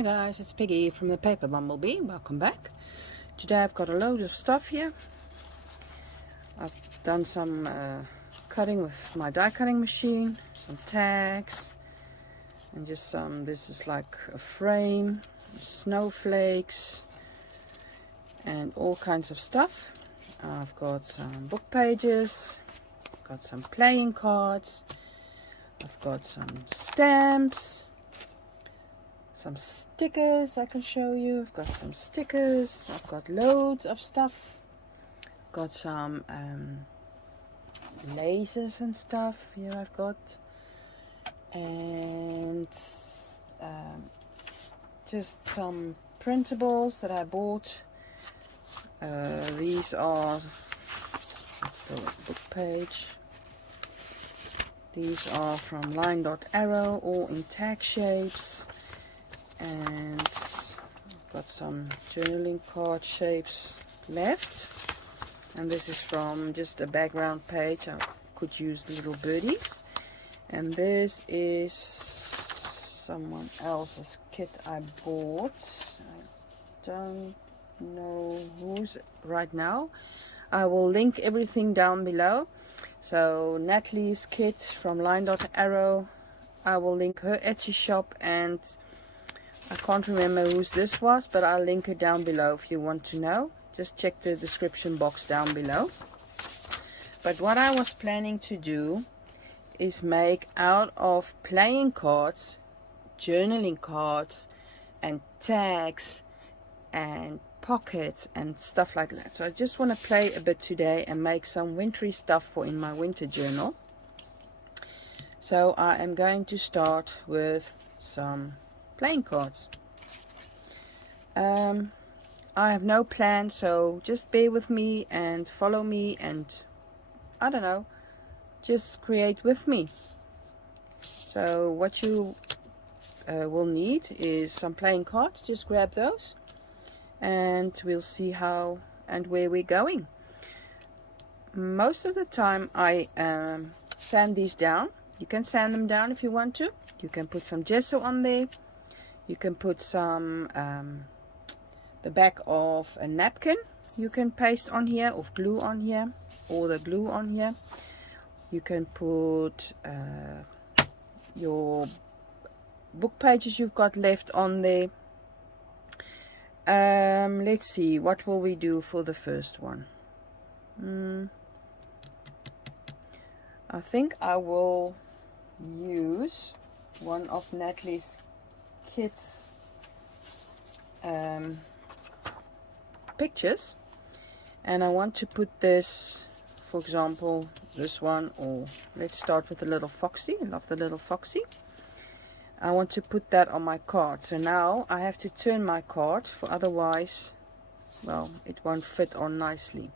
Hi guys, it's Piggy from the Paper Bumblebee. Welcome back. Today I've got a load of stuff here. I've done some cutting with my die cutting machine, some tags, and just some, this is like a frame, snowflakes, and all kinds of stuff. I've got some book pages, got some playing cards, I've got some stamps, some stickers I can show you. I've got some stickers, I've got loads of stuff, got some lasers and stuff here I've got, and just some printables that I bought. These are, it's still a book page. These are from Line Dot Arrow, all in tag shapes. And I've got some journaling card shapes left. And this is from just a background page. I could use the little birdies. And this is someone else's kit I bought. I don't know who's right now. I will link everything down below. So Natalie's kit from Line Dot Arrow, I will link her Etsy shop, and I can't remember whose this was, but I'll link it down below if you want to know. Just check the description box down below. But what I was planning to do is make out of playing cards, journaling cards, and tags, and pockets, and stuff like that. So I just want to play a bit today and make some wintry stuff for in my winter journal. So I am going to start with some playing cards. I have no plan, so just bear with me and follow me, and I don't know, just create with me. So what you will need is some playing cards. Just grab those and we'll see how and where we're going. Most of the time I sand these down. You can sand them down if you want to. You can put some gesso on there. You can put some the back of a napkin you can paste on here, or glue on here, or the glue on here. You can put your book pages you've got left on there. Let's see, what will we do for the first one? I think I will use one of Natalie's kids pictures, and I want to put this, for example, this one, or let's start with the little foxy. I love the little foxy. I want to put that on my card. So now I have to turn my card, for otherwise, well, it won't fit on nicely.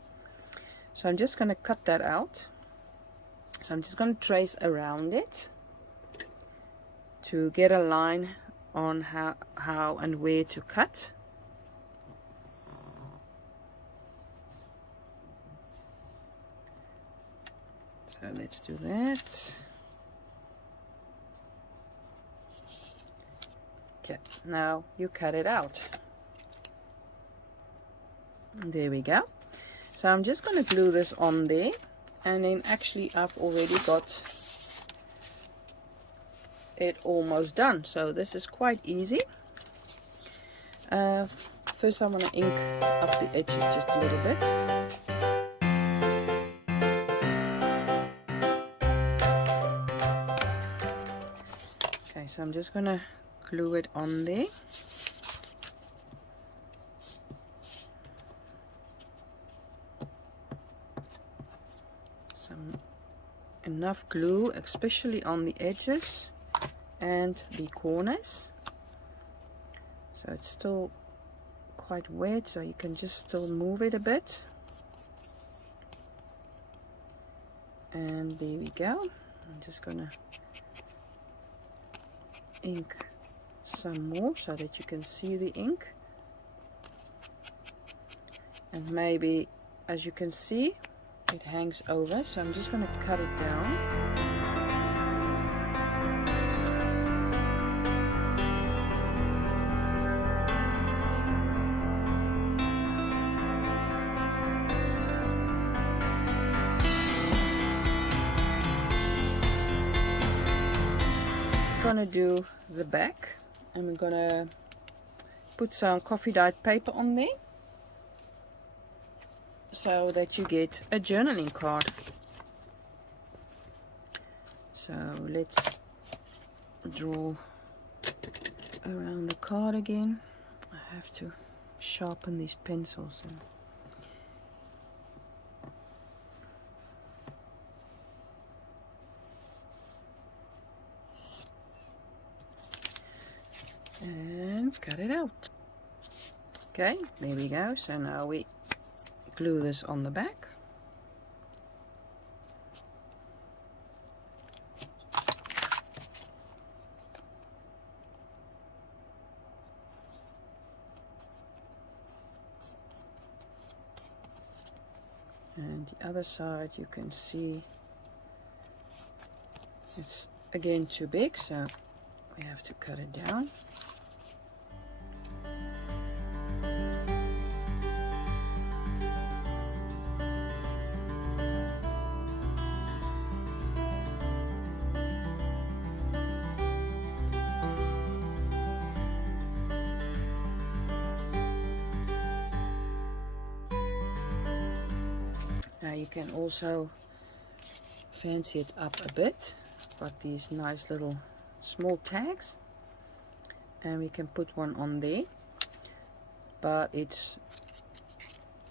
So I'm just going to cut that out. So I'm just going to trace around it to get a line on how and where to cut. So let's do that. Okay, now you cut it out. There we go. So I'm just going to glue this on there, and then actually I've already got it almost done. So this is quite easy. First I want to ink up the edges just a little bit. Okay, so I'm just going to glue it on there. Some enough glue, especially on the edges and the corners. So it's still quite wet, so you can just still move it a bit. And there we go. I'm just gonna ink some more so that you can see the ink. And maybe, as you can see, it hangs over, so I'm just going to cut it down. gonna do the back, and we're gonna put some coffee dyed paper on there so that you get a journaling card. So let's draw around the card again. I have to sharpen these pencils. And cut it out. Okay, there we go. So now we glue this on the back. And the other side, you can see it's again too big, so we have to cut it down. Now you can also fancy it up a bit. Got these nice little small tags, and we can put one on there, but it's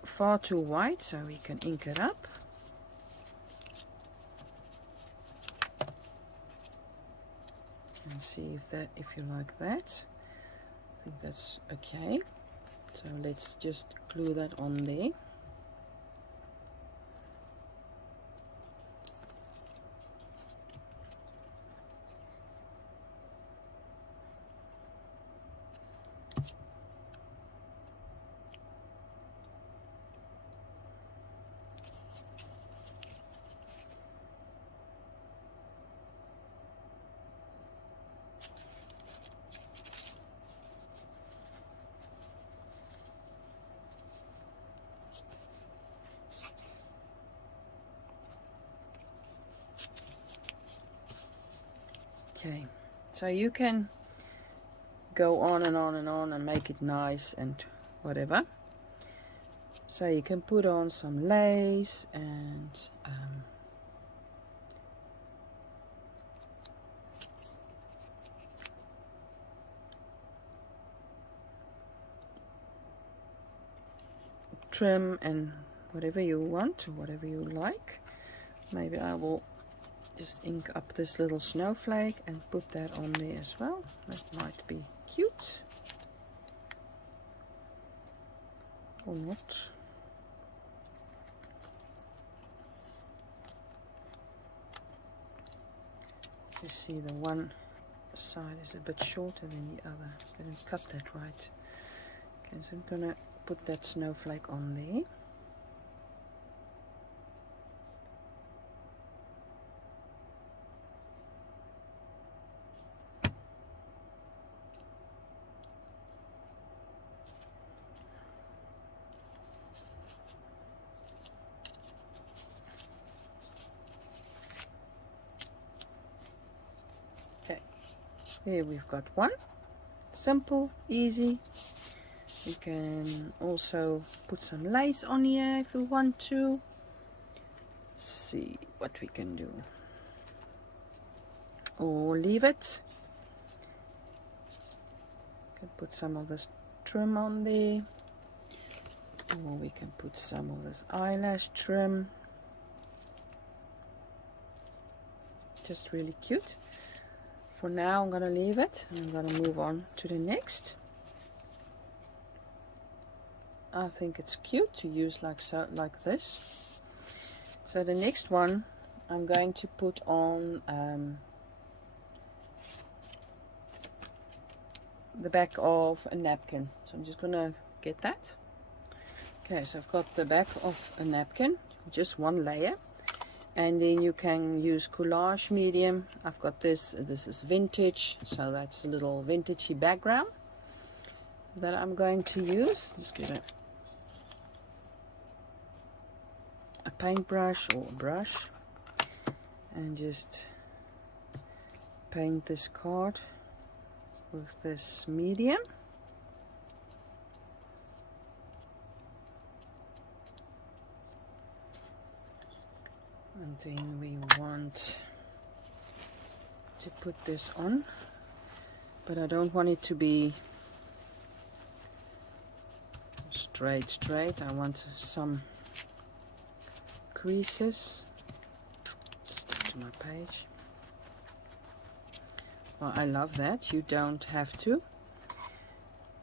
far too white, so we can ink it up. And see if you like that. I think that's okay. So let's just glue that on there. Okay, so you can go on and on and on and make it nice and whatever. So you can put on some lace and trim and whatever you want or whatever you like. Maybe I will just ink up this little snowflake and put that on there as well. That might be cute or not. You see the one side is a bit shorter than the other. Didn't cut that right. Okay, so I'm gonna put that snowflake on there. There we've got one. Simple, easy. You can also put some lace on here if you want to. See what we can do. Or leave it. You can put some of this trim on there. Or we can put some of this eyelash trim. Just really cute. For now I'm gonna leave it and I'm gonna move on to the next. I think it's cute to use like this. So the next one I'm going to put on the back of a napkin. So I'm just gonna get that. Okay, so I've got the back of a napkin, just one layer. And then you can use collage medium. I've got this is vintage, so that's a little vintagey background that I'm going to use. Just get a paintbrush or a brush and just paint this card with this medium. And then we want to put this on, but I don't want it to be straight. I want some creases. Stick to my page. Well, I love that. You don't have to.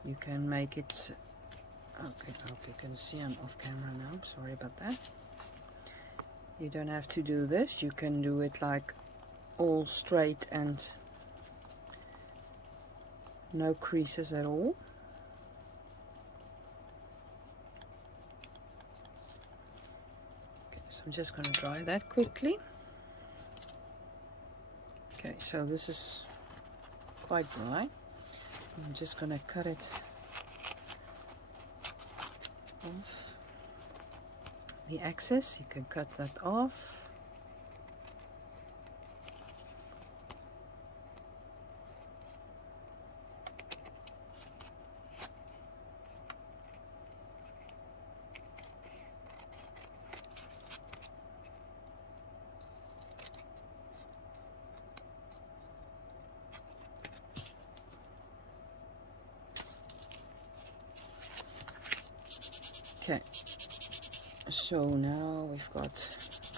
You can make it. Okay, I hope you can see I'm off camera now. Sorry about that. You don't have to do this. You can do it like all straight and no creases at all. Okay, so I'm just going to dry that quickly. Okay, so this is quite dry. I'm just going to cut it off. The excess, you can cut that off. Okay. So now we've got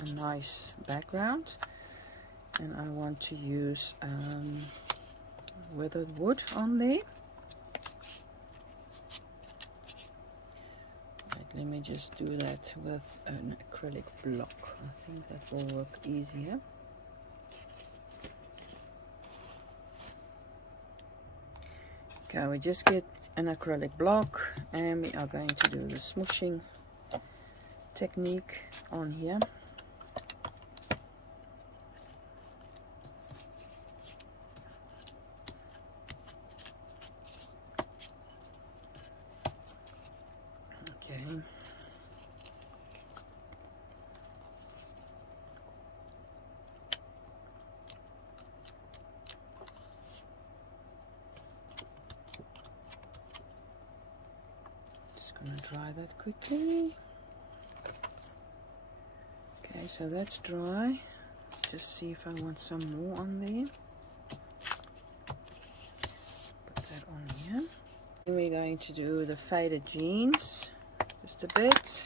a nice background, and I want to use withered wood on there. Right, let me just do that with an acrylic block. I think that will work easier. Okay, we just get an acrylic block, and we are going to do the smooshing technique on here. Okay. Just gonna dry that quickly. Okay, so that's dry. Just see if I want some more on there. Put that on here. Then we're going to do the faded jeans, just a bit.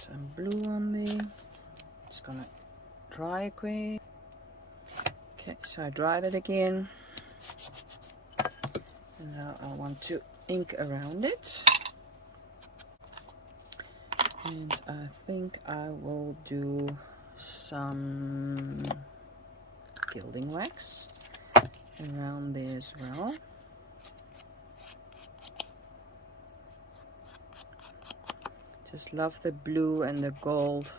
Some blue on there. Just gonna dry it quick. Okay, so I dried it again, and now I want to ink around it, and I think I will do some gilding wax around there as well. Just love the blue and the gold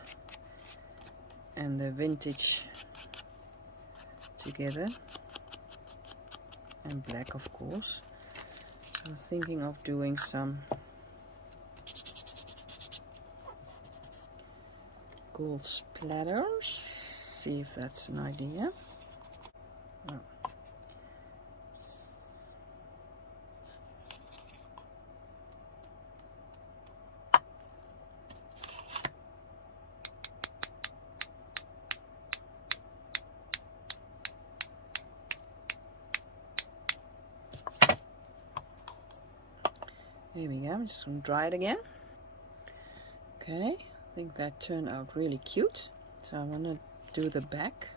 and the vintage together, and black of course. So I'm thinking of doing some gold splatters. See if that's an idea. Oh. There we go. I'm just going to dry it again. Okay, I think that turned out really cute. So I want to do the back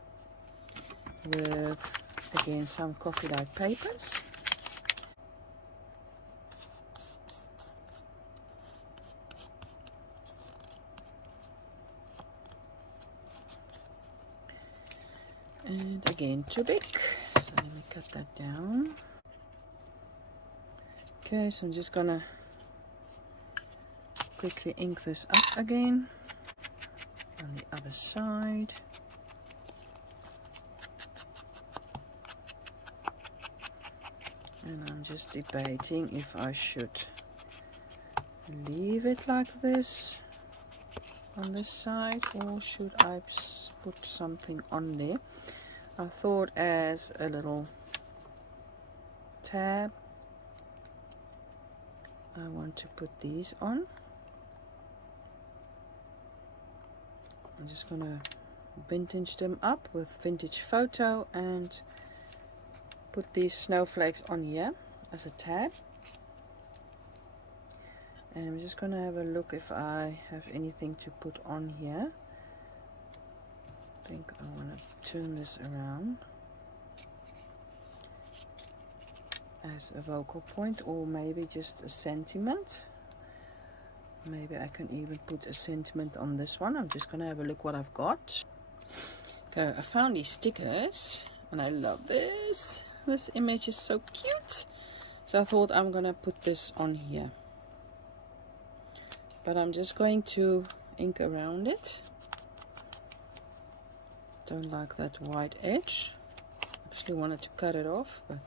with, again, some coffee dyed papers. And again, too big. So let me cut that down. Okay, so I'm just gonna quickly ink this up again on the other side. just debating if I should leave it like this on this side, or should I put something on there. I thought as a little tab I want to put these on. I'm just gonna vintage them up with vintage photo and put these snowflakes on here as a tab. And I'm just gonna have a look if I have anything to put on here. I think I want to turn this around as a focal point, or maybe just a sentiment. Maybe I can even put a sentiment on this one. I'm just gonna have a look what I've got. Okay, I found these stickers and I love this. This image is so cute. So I thought I'm gonna put this on here. But I'm just going to ink around it. Don't like that white edge. Actually wanted to cut it off, but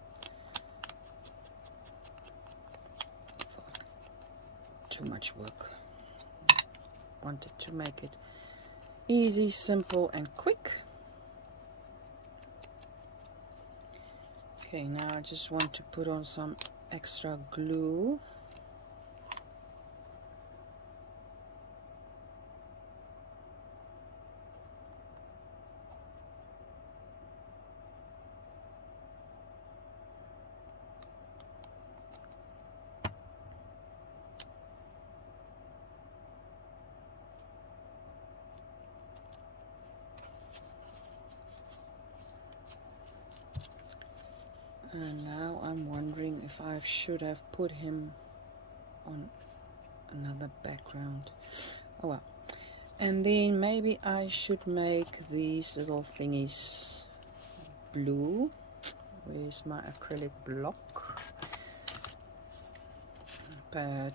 too much work. Wanted to make it easy, simple and quick. Okay, now I just want to put on some extra glue. And now I'm wondering if I should have put him on another background. Oh well. And then maybe I should make these little thingies blue. Where's my acrylic block?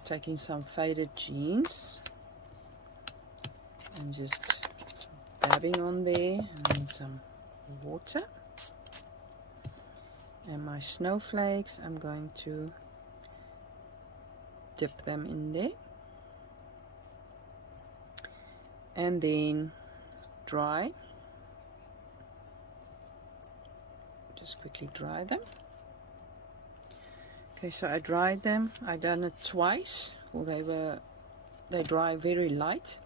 Taking some faded jeans and just dabbing on there, and then some water. And my snowflakes, I'm going to dip them in there and then dry. Just quickly dry them. Okay, so I dried them. I done it twice. Well, they dry very light.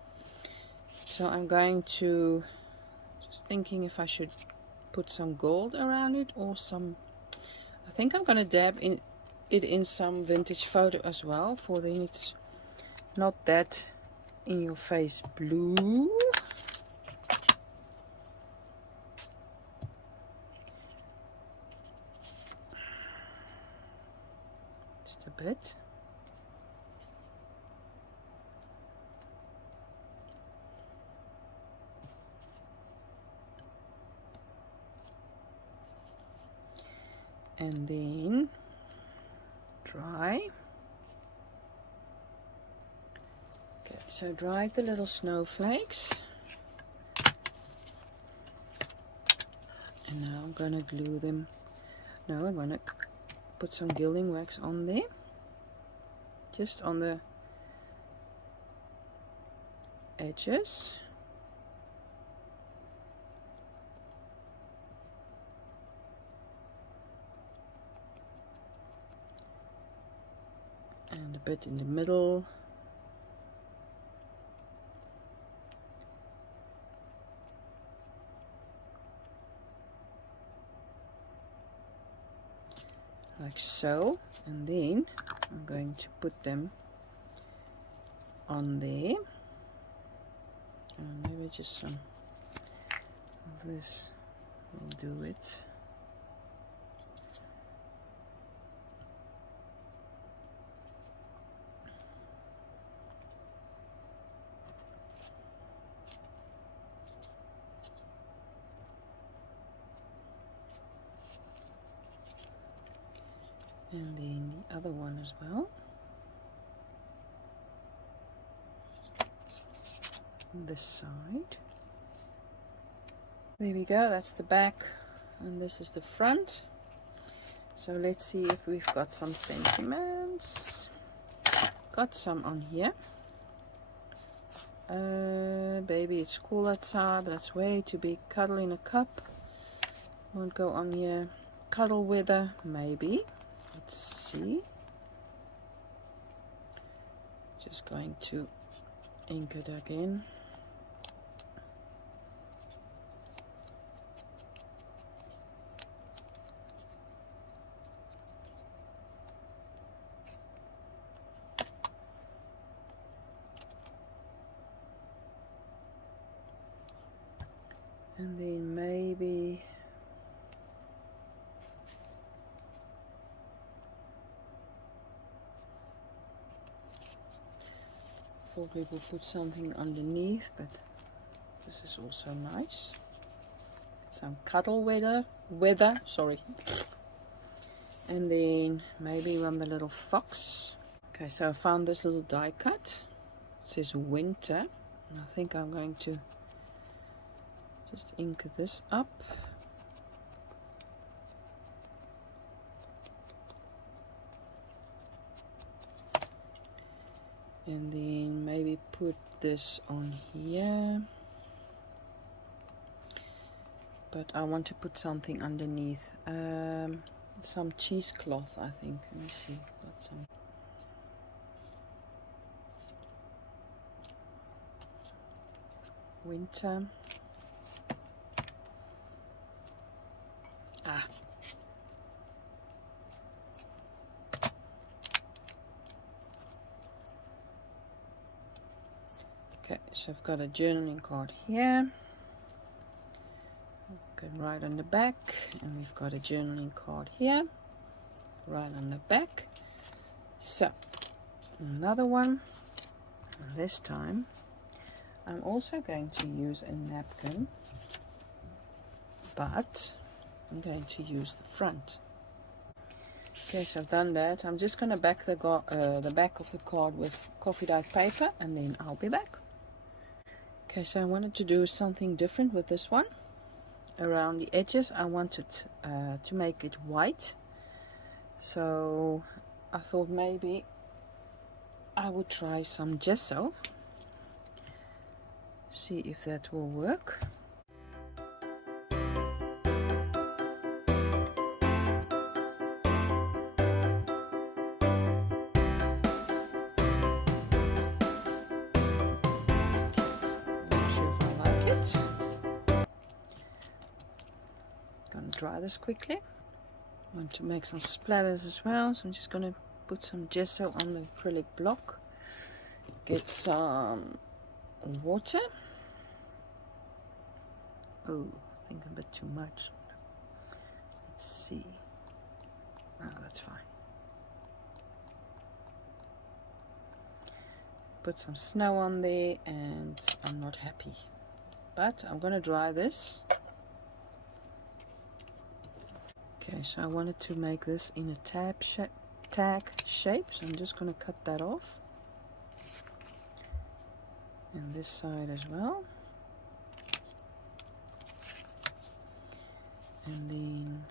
So I'm going to, just thinking if I should put some gold around it or some, I think I'm going to dab it in some vintage photo as well, for then it's not that in your face blue. Just a bit. And then dry. Okay, so dry the little snowflakes. And now I'm gonna glue them. No, I'm gonna put some gilding wax on there. Just on the edges. And a bit in the middle. Like so. And then I'm going to put them on there. And maybe just some of this will do it. And then the other one as well. This side. There we go, that's the back and this is the front. So let's see if we've got some sentiments. Got some on here. Baby, it's cool outside, but it's way too big. Cuddle in a cup. Won't go on here. Cuddle with her, maybe. Let's see. Just going to ink it again. And then maybe thought we will put something underneath, but this is also nice. Some cuddle weather, sorry. And then maybe one the little fox. Okay, so I found this little die cut. It says winter. And I think I'm going to just ink this up. And then maybe put this on here. But I want to put something underneath. Some cheesecloth, I think. Let me see. Got some. Winter. Ah. Okay, so I've got a journaling card here. Go right on the back, and we've got a journaling card here, right on the back. So, another one. And this time, I'm also going to use a napkin, but I'm going to use the front. Okay, so I've done that. I'm just going to back the back of the card with coffee dyed paper, and then I'll be back. Okay, so I wanted to do something different with this one. Around the edges, I wanted to make it white. So I thought maybe I would try some gesso. See if that will work. Dry this quickly. I want to make some splatters as well, so I'm just going to put some gesso on the acrylic block. Get some water. Oh, I think a bit too much. Let's see. Oh, that's fine. Put some snow on there, and I'm not happy. But I'm going to dry this. Okay, so I wanted to make this in a tag shape, so I'm just going to cut that off. And this side as well. And then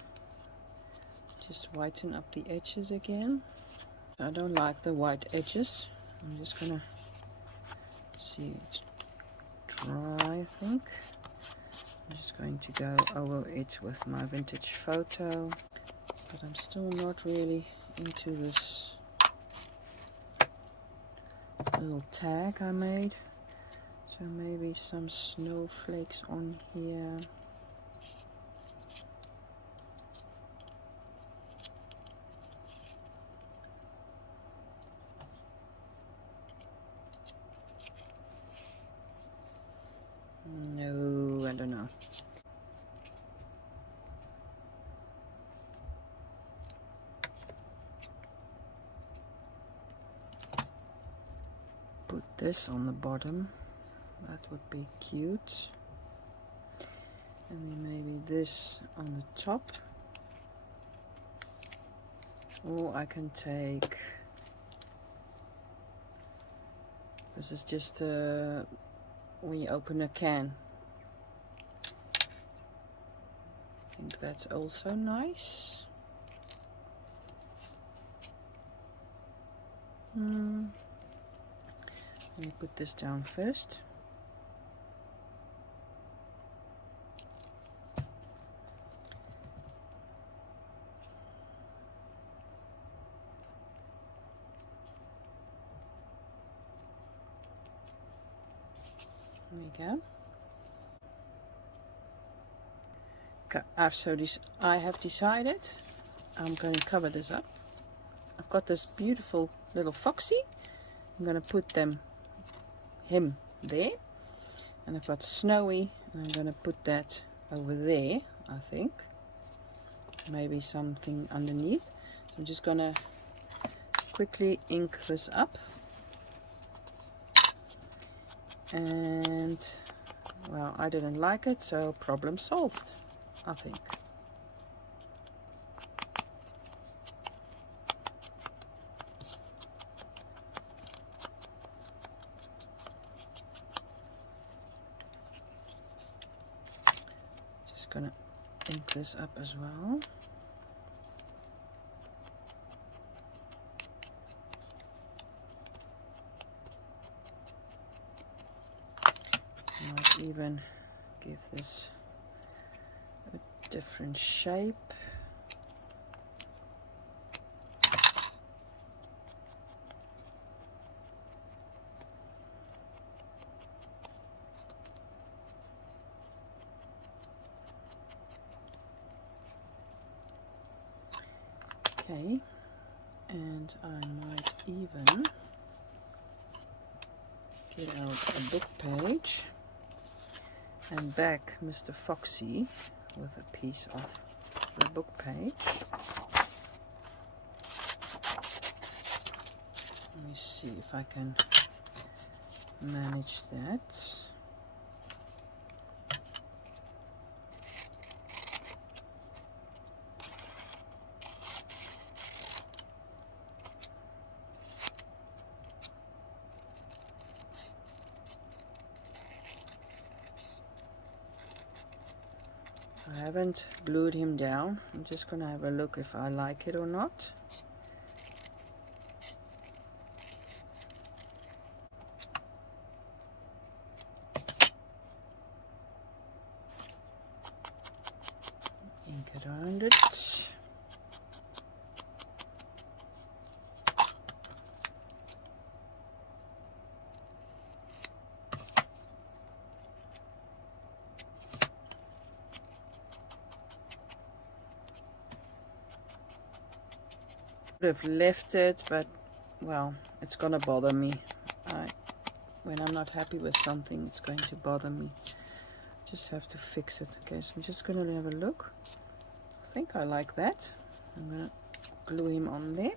just whiten up the edges again. I don't like the white edges. I'm just going to see, it's dry, I think. I'm just going to go over it with my vintage photo, but I'm still not really into this little tag I made. So maybe some snowflakes on here. No, I don't know. Put this on the bottom. That would be cute. And then maybe this on the top. Or I can take... This is just when you open a can. I think that's also nice. Let me put this down first. There we go. I have decided I'm going to cover this up. I've got this beautiful little foxy. I'm going to put him there, and I've got Snowy, and I'm going to put that over there. I think maybe something underneath. So I'm just going to quickly ink this up, and well, I didn't like it, so problem solved, I think. Just gonna ink this up as well. Might even give this a different shape. Okay, and I might even get out a book page and back Mr. Foxy with a piece of the book page. Let me see if I can manage that. I haven't glued him down. I'm just gonna have a look if I like it or not. Ink it around it. Have left it, but well, it's gonna bother me. When I'm not happy with something, it's going to bother me. Just have to fix it. Okay, so I'm just gonna have a look. I think I like that. I'm gonna glue him on there.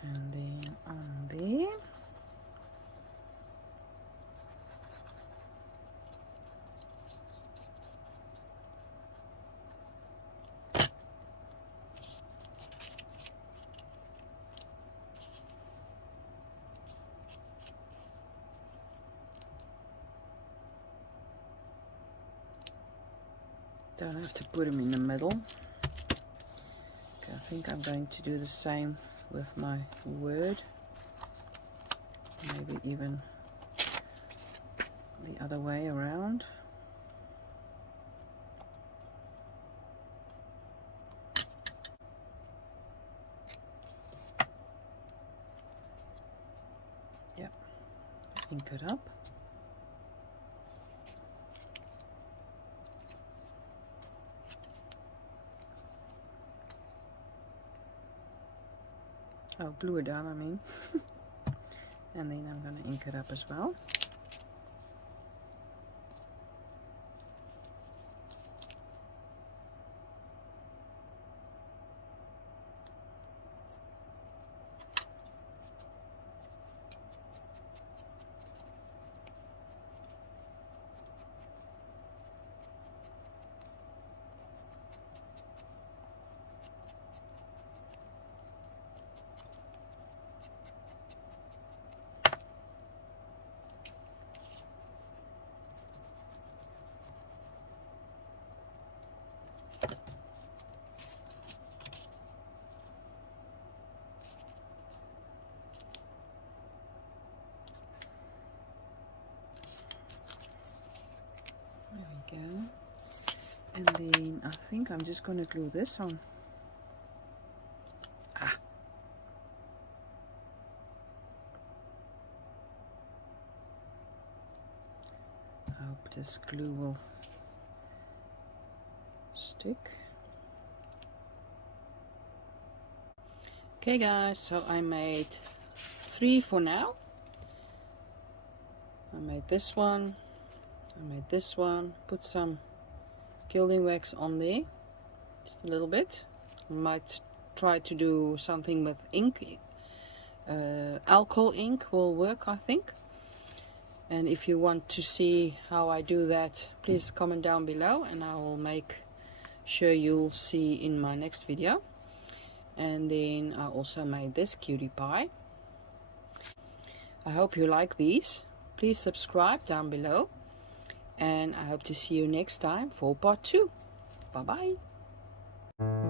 And then on there. Don't have to put him in the middle. Okay, I think I'm going to do the same with my word. Maybe even the other way around. Yep, ink it up. Oh, glue it down, I mean. And then I'm going to ink it up as well. go. And then I think I'm just going to glue this on. Ah. I hope this glue will stick. Okay guys, so I made 3 for now. I made this one, I made this one, put some gilding wax on there, just a little bit. I might try to do something with ink. Alcohol ink will work, I think. And if you want to see how I do that, please comment down below and I will make sure you'll see in my next video. And then I also made this cutie pie. I hope you like these. Please subscribe down below. And I hope to see you next time for part 2. Bye bye.